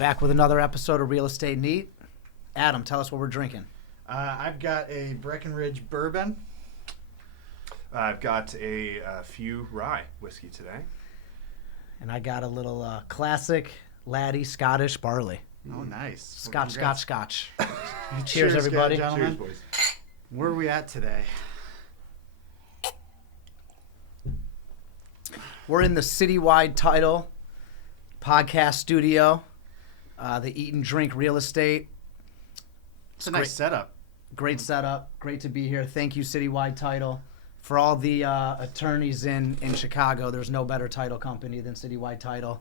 Back with another episode of Real Estate Neat. Adam, tell us what we're drinking. I've got a Breckenridge bourbon. I've got a few rye whiskey today. And I got a little classic laddie Scottish barley. Oh, nice. Scotch. Cheers, Cheers, everybody. gentlemen. Cheers, boys. Where are we at today? We're in the Citywide Title podcast studio, the Eat and Drink Real Estate. It's a nice setup. Great setup. Great to be here. Thank you, Citywide Title. For all the attorneys in Chicago, there's no better title company than Citywide Title.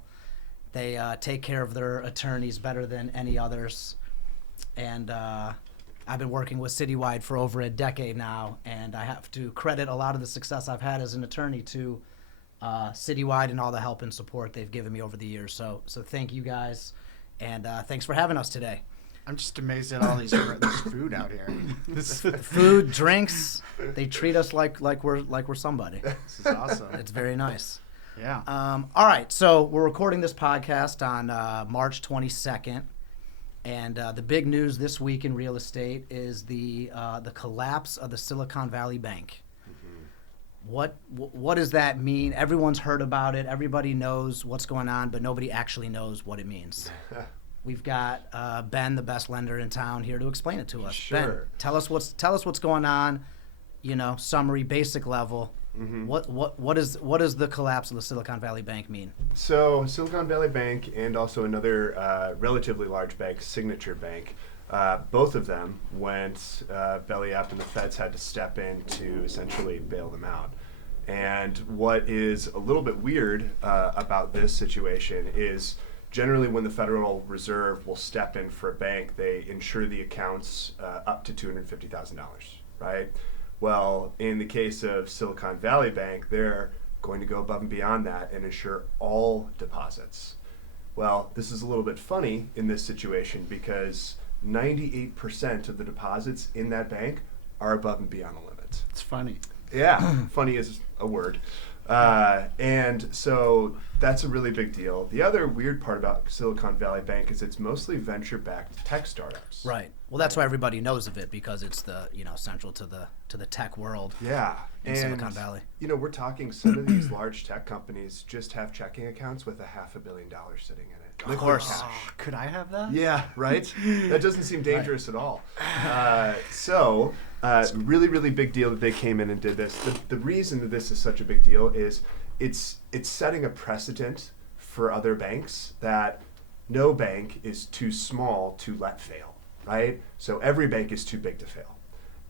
They take care of their attorneys better than any others. And I've been working with Citywide for over a decade now, and I have to credit a lot of the success I've had as an attorney to Citywide and all the help and support they've given me over the years. So thank you guys, and thanks for having us today. I'm just amazed at all this food out here. Food, drinks, they treat us like we're somebody. This is awesome. It's very nice. Yeah. All right, so we're recording this podcast on March 22nd, and the big news this week in real estate is the collapse of the Silicon Valley Bank. What does that mean? Everyone's heard about it. Everybody knows what's going on, but nobody actually knows what it means. We've got Ben, the best lender in town, here to explain it to us. Sure. Ben, tell us what's going on. Summary, basic level. Mm-hmm. What does the collapse of the Silicon Valley Bank mean? So Silicon Valley Bank and also another relatively large bank, Signature Bank, both of them went belly up, and the feds had to step in to essentially bail them out. And what is a little bit weird about this situation is generally when the Federal Reserve will step in for a bank, they insure the accounts up to $250,000, right? Well, in the case of Silicon Valley Bank, they're going to go above and beyond that and insure all deposits. Well, this is a little bit funny in this situation because 98% of the deposits in that bank are above and beyond the limit. It's funny. Yeah, funny is a word. And so that's a really big deal. The other weird part about Silicon Valley Bank is it's mostly venture-backed tech startups. Right. Well, that's why everybody knows of it, because it's the central to the tech world. Yeah. In Silicon Valley. We're talking some of these large tech companies just have checking accounts with $500 million sitting in it. Of course. Cash. Could I have that? Yeah, right? That doesn't seem dangerous at all. Really, really big deal that they came in and did this. The reason that this is such a big deal is it's setting a precedent for other banks that no bank is too small to let fail, right? So every bank is too big to fail.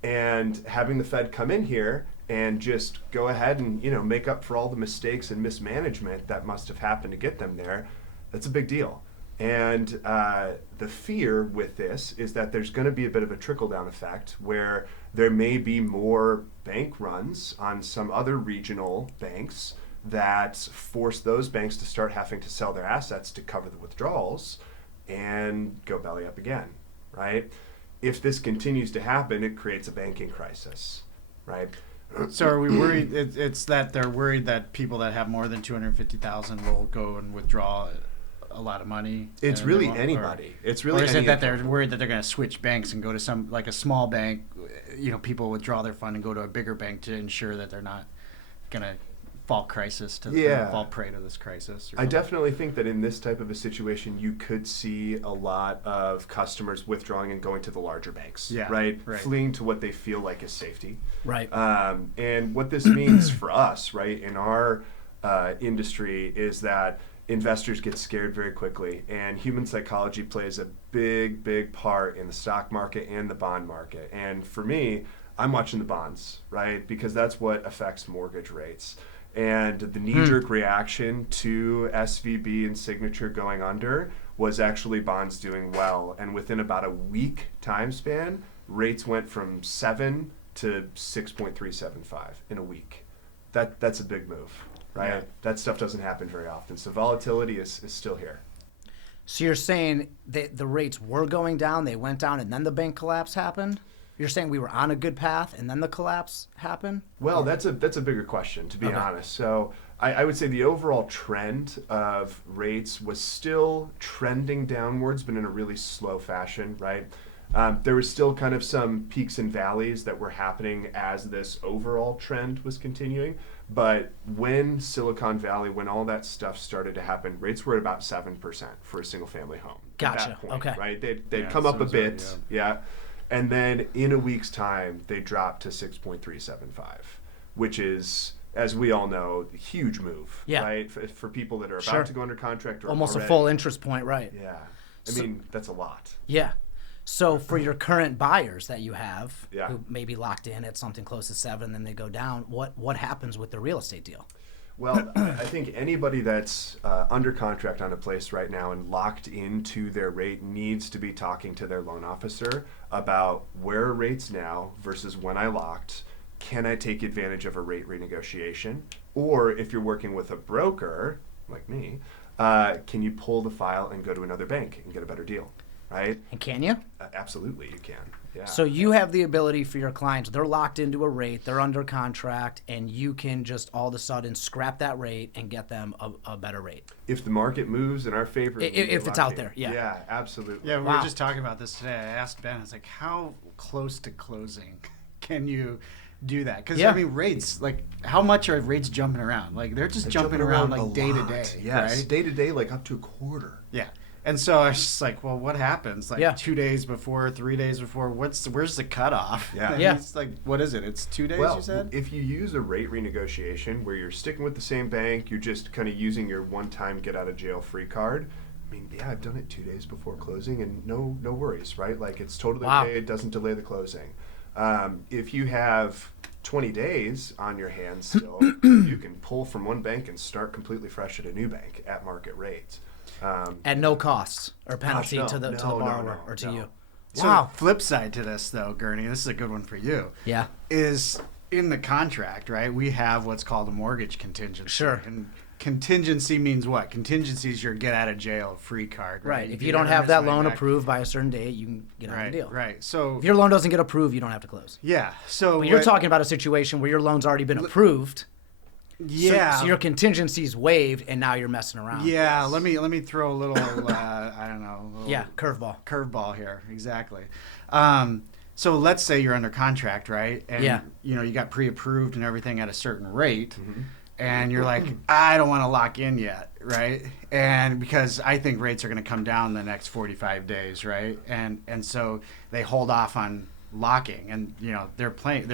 And having the Fed come in here and just go ahead and make up for all the mistakes and mismanagement that must have happened to get them there, that's a big deal. And the fear with this is that there's going to be a bit of a trickle-down effect where there may be more bank runs on some other regional banks that force those banks to start having to sell their assets to cover the withdrawals and go belly up again, right? If this continues to happen, it creates a banking crisis, right? So are we worried? It's that they're worried that people that have more than $250,000 will go and withdraw a lot of money. It's really anybody. It's really. Or is it that they're worried that they're going to switch banks and go to some like a small bank? People withdraw their fund and go to a bigger bank to ensure that they're not going to fall prey to this crisis. I definitely think that in this type of a situation, you could see a lot of customers withdrawing and going to the larger banks. Yeah, right. Right. Fleeing to what they feel like is safety. Right. And what this means for us, right, in our industry, is that investors get scared very quickly, and human psychology plays a big, big part in the stock market and the bond market. And for me, I'm watching the bonds, right, because that's what affects mortgage rates. And the knee-jerk reaction to SVB and Signature going under was actually bonds doing well. And within about a week time span, rates went from 7 to 6.375 in a week. That's a big move. Right? Yeah. That stuff doesn't happen very often. So volatility is still here. So you're saying that the rates were going down, they went down, and then the bank collapse happened? You're saying we were on a good path and then the collapse happened? Well, that's a bigger question, to be honest. So I would say the overall trend of rates was still trending downwards, but in a really slow fashion, right? There was still kind of some peaks and valleys that were happening as this overall trend was continuing. But when Silicon Valley, when all that stuff started to happen, rates were at about 7% for a single family home. Gotcha. At that point, Okay. right? They'd come up a bit. Yeah. And then in a week's time, they dropped to 6.375, which is, as we all know, a huge move, right? For people that are about to go under contract or almost already. a full interest point, right? Yeah. I mean, that's a lot. Yeah. So for your current buyers that you have, Yeah. who may be locked in at something close to 7, then they go down, what happens with the real estate deal? Well, I think anybody that's under contract on a place right now and locked into their rate needs to be talking to their loan officer about where are rates now versus when I locked. Can I take advantage of a rate renegotiation? Or if you're working with a broker, like me, can you pull the file and go to another bank and get a better deal? Right? And can you? Absolutely, you can. Yeah. So you have the ability for your clients, they're locked into a rate, they're under contract, and you can just all of a sudden scrap that rate and get them a better rate. If the market moves in our favor. If it's out there, yeah. Yeah, absolutely. Yeah, we were just talking about this today. I asked Ben, I was like, how close to closing can you do that? Because, I mean, rates, like, how much are rates jumping around? Like, they're just jumping around like day to day. Yes, right? day to day, like up to a quarter. Yeah. And so I was just like, well, what happens? Like 2 days before, 3 days before, where's the cutoff? Yeah. And it's like, what is it? It's 2 days, Well, you said? if you use a rate renegotiation where you're sticking with the same bank, you're just kind of using your one-time get-out-of-jail-free card. I mean, yeah, I've done it 2 days before closing, and no worries, right? Like, it's totally okay. It doesn't delay the closing. If you have 20 days on your hands still, you can pull from one bank and start completely fresh at a new bank at market rates. At no costs or penalty to the borrower or to you. So wow. Flip side to this, though, Gurney, this is a good one for you. Yeah. Is in the contract, right, we have what's called a mortgage contingency. Sure. And contingency means what? Contingency is your get-out-of-jail-free card. Right. If you don't have that loan approved by a certain date, you can get out of the deal. Right. So if your loan doesn't get approved, you don't have to close. Yeah. So but you're talking about a situation where your loan's already been approved. Yeah. So your contingency's waived, and now you're messing around. Yeah. Let me throw a little, I don't know. Curveball here. Exactly. So let's say you're under contract, right? And you got pre-approved and everything at a certain rate, and you're like, I don't want to lock in yet, right? And because I think rates are going to come down the next 45 days, right? And so they hold off on locking, and they're playing.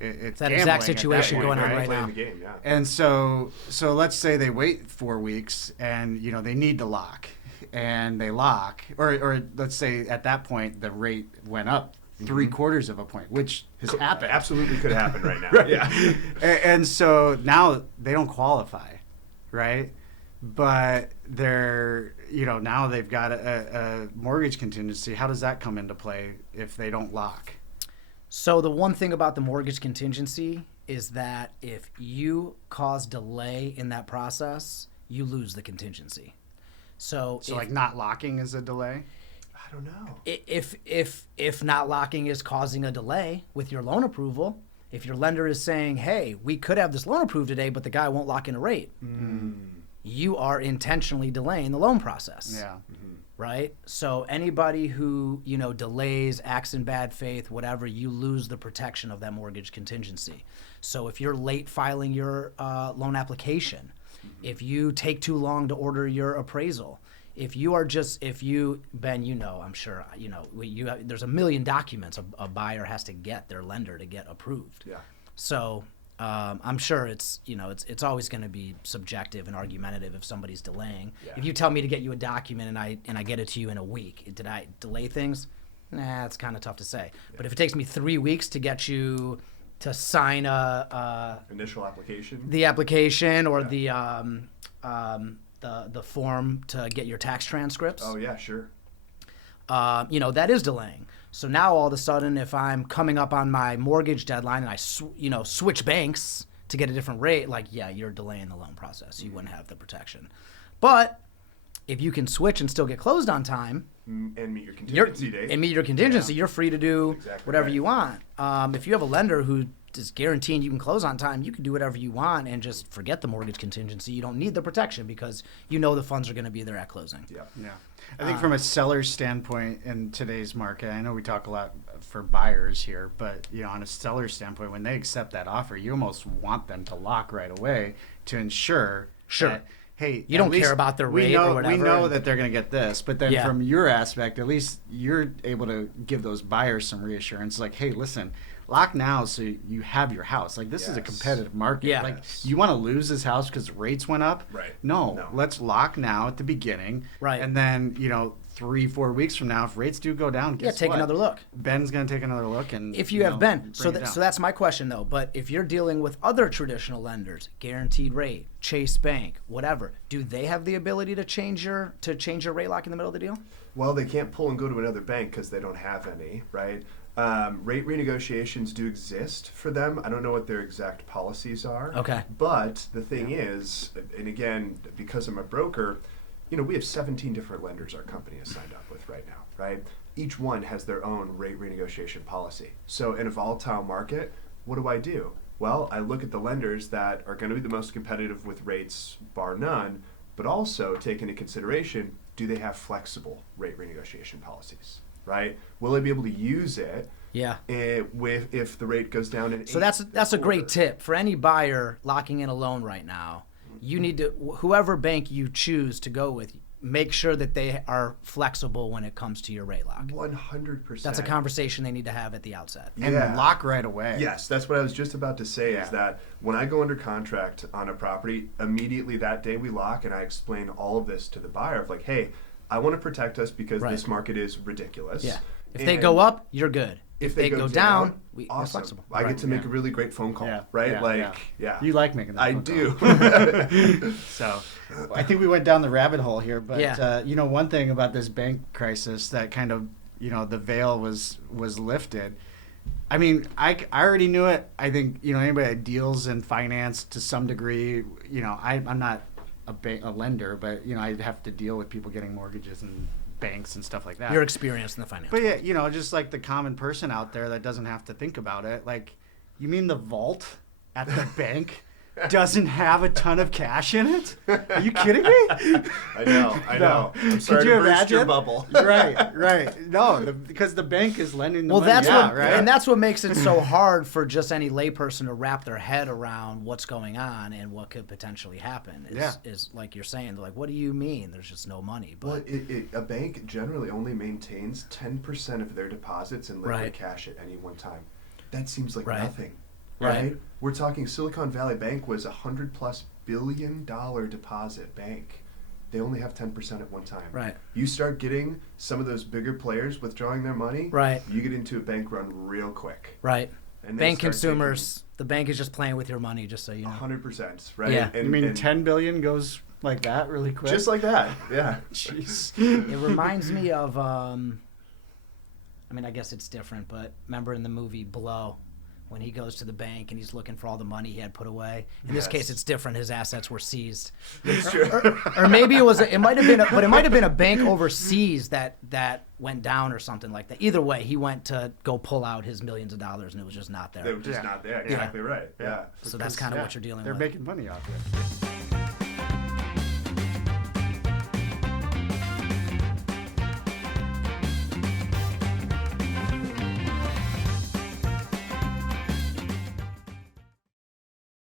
It's that exact situation going on right now. The game, yeah. And so let's say they wait 4 weeks and they need to lock, and they lock, or let's say at that point the rate went up 3/4 of a point, which has happened. Absolutely could happen right now. Right. Yeah. And so now they don't qualify, right? But they're now they've got a mortgage contingency. How does that come into play if they don't lock? So the one thing about the mortgage contingency is that if you cause delay in that process, you lose the contingency. So like not locking is a delay? I don't know. If not locking is causing a delay with your loan approval, if your lender is saying, hey, we could have this loan approved today, but the guy won't lock in a rate, you are intentionally delaying the loan process. Yeah. Right? So anybody who, delays, acts in bad faith, whatever, you lose the protection of that mortgage contingency. So if you're late filing your loan application, if you take too long to order your appraisal, Ben, I'm sure, there's a million documents a buyer has to get their lender to get approved. Yeah. So I'm sure it's always going to be subjective and argumentative if somebody's delaying. Yeah. If you tell me to get you a document and I get it to you in a week, did I delay things? Nah, it's kind of tough to say. Yeah. But if it takes me 3 weeks to get you to sign initial application, the application or the form to get your tax transcripts. Oh yeah, sure. That is delaying. So now all of a sudden, if I'm coming up on my mortgage deadline and I switch banks to get a different rate, you're delaying the loan process. You wouldn't have the protection. But if you can switch and still get closed on time, and meet your contingency date. And meet your contingency, you're free to do Exactly whatever right. you want. If you have a lender who is guaranteeing you can close on time, you can do whatever you want and just forget the mortgage contingency. You don't need the protection because you know the funds are going to be there at closing. Yeah. I think from a seller's standpoint in today's market, I know we talk a lot for buyers here, but on a seller's standpoint, when they accept that offer, you almost want them to lock right away to ensure that, hey, you don't care about their rate or whatever. We know that they're going to get this, but then Yeah. from your aspect, at least you're able to give those buyers some reassurance, like, hey, listen, lock now so you have your house. Like, this is a competitive market. Yeah. Like, you want to lose this house because rates went up? Right. No, let's lock now at the beginning. Right. And then, 3-4 weeks from now, if rates do go down, guess take what? another look. Ben's going to take another look. And If you have Ben, bring so it down. so that's my question though. But if you're dealing with other traditional lenders, guaranteed rate, Chase Bank, whatever, do they have the ability to change your rate lock in the middle of the deal? Well, they can't pull and go to another bank because they don't have any, right? Rate renegotiations do exist for them. I don't know what their exact policies are. Okay. But the thing is, and again, because I'm a broker, we have 17 different lenders our company is signed up with right now, right? Each one has their own rate renegotiation policy. So in a volatile market, what do? Well, I look at the lenders that are going to be the most competitive with rates, bar none, but also take into consideration, do they have flexible rate renegotiation policies, right? Will they be able to use it if the rate goes down in So that's a great tip for any buyer locking in a loan right now. You need to, whoever bank you choose to go with, make sure that they are flexible when it comes to your rate lock. 100%. That's a conversation they need to have at the outset. And lock right away. Yes, that's what I was just about to say is that when I go under contract on a property, immediately that day we lock and I explain all of this to the buyer of like, hey, I want to protect us because this market is ridiculous. Yeah. If they go up, you're good. If they go down, we're awesome. flexible. I get to make a really great phone call, right? You like making that phone do. So I think we went down the rabbit hole here, but one thing about this bank crisis that kind of, the veil was lifted. I mean, I already knew it. I think, anybody that deals in finance to some degree, I'm not a lender, but, I'd have to deal with people getting mortgages and banks and stuff like that. You're experienced in the finance. But yeah, just like the common person out there that doesn't have to think about it. Like, you mean the vault at the bank doesn't have a ton of cash in it? Are you kidding me? I know. I'm sorry to burst your bubble. Right. No, because the bank is lending the money. And that's what makes it so hard for just any layperson to wrap their head around what's going on and what could potentially happen. Is like you're saying, they're like, what do you mean? There's just no money. But a bank generally only maintains 10% of their deposits in liquid cash at any one time. That seems like nothing. Right? We're talking Silicon Valley Bank was $100+ billion deposit bank. They only have 10% at one time. Right. You start getting some of those bigger players withdrawing their money. Right. You get into a bank run real quick. Right. And bank consumers, the bank is just playing with your money, just so you know. 100%. Right. Yeah. You mean 10 billion goes like that really quick? Just like that. Yeah. Jeez. It reminds me of, I guess it's different, but remember in the movie Blow? When he goes to the bank and he's looking for all the money he had put away. In this case, it's different. His assets were seized. That's true. Or maybe it might have been a bank overseas that went down or something like that. Either way, he went to go pull out his millions of dollars and it was just not there. They were just not there. Exactly right. Yeah. So that's kind of what you're dealing with. They're making money off it.